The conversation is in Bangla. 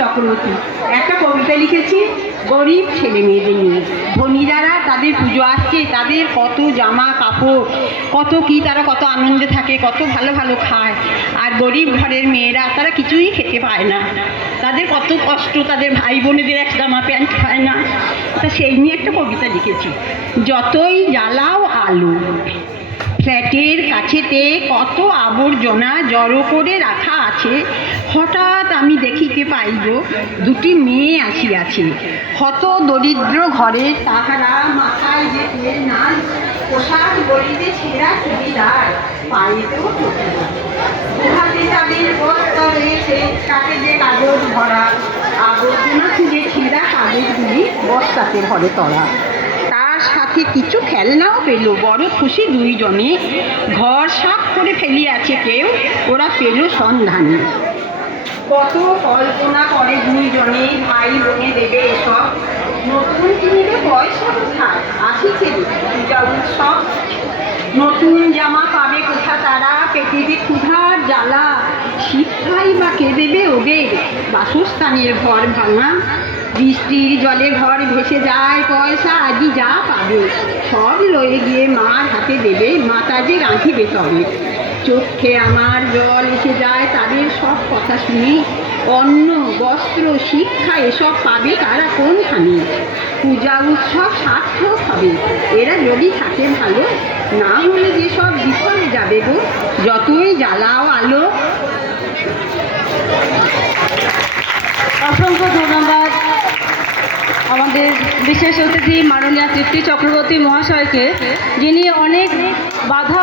চক্রবর্তী। একটা কবিতা লিখেছি গরিব ছেলে মেয়েদের নিয়ে। ধনী যারা, তাদের পুজো আসছে, তাদের কত জামা কাপড়, কত কি, তারা কত আনন্দে থাকে, কত ভালো ভালো খায়। আর গরিব ঘরের মেয়েরা, তারা কিছুই খেতে পায় না, তাদের কত কষ্ট, তাদের ভাই বোনেদের এক জামা প্যান্ট হয় না। তা সেই নিয়ে একটা কবিতা লিখেছি। যতই জ্বালাও আলো, ফ্ল্যাটের কাছেতে কত আবর্জনা জড়ো করে রাখা আছে, হঠাৎ আমি দেখিতে পাইব দুটি মেয়ে আসিয়াছে। কত দরিদ্র ঘরে, তাহারা মাথায় যে তেল নাই, পোশাক গলিতে ছেঁড়া চুড়িদার, পায়েতেও চোখেদার, হাতে তাদের বস্তা রয়েছে, তাতে যে কাগজ ভরা, আবর্জনা খুঁজে ছেঁড়া কাগজগুলি বস্তাতে ঘরে তলা। সাথে কিছু খেলনাও পেল, বড় খুশি দুইজনে। ঘর সাফ করে ফেলিয়াছে কেউ, ওরা পেল সন্ধানে। কত কল্পনা করে দুইজনে, ভাই বোনে দেবে এসব, নতুন কিনবে পয়সা কোথায়, আসিছে পূজা উৎসব। নতুন জামা পাবে কোথা তারা, পেটেতে ক্ষুধার জ্বালা, শিক্ষাই বা কে দেবে ওদের, বাসস্থানের ঘর ভাঙা। বৃষ্টির জলে ঘর ভেসে যায়, পয়সা আজই যা পাবে সব লয়ে গিয়ে মার হাতে দেবে, মাতা যে রাঁধিবে তবে। চোখে আমার জল এসে যায় তাদের সব কথা শুনে, অন্ন বস্ত্র শিক্ষা এসব পাবে তারা কোনখানে। পূজা উৎসব সার্থক হবে এরা যদি থাকে ভালো, না হলে যেসব বিফলে যাবে গো, যতই জ্বালাও আলো। অসংখ্য ধন্যবাদ আমাদের বিশেষ অতিথি মাননীয় তৃপ্তি চক্রবর্তী মহাশয়কে, যিনি অনেক বাধা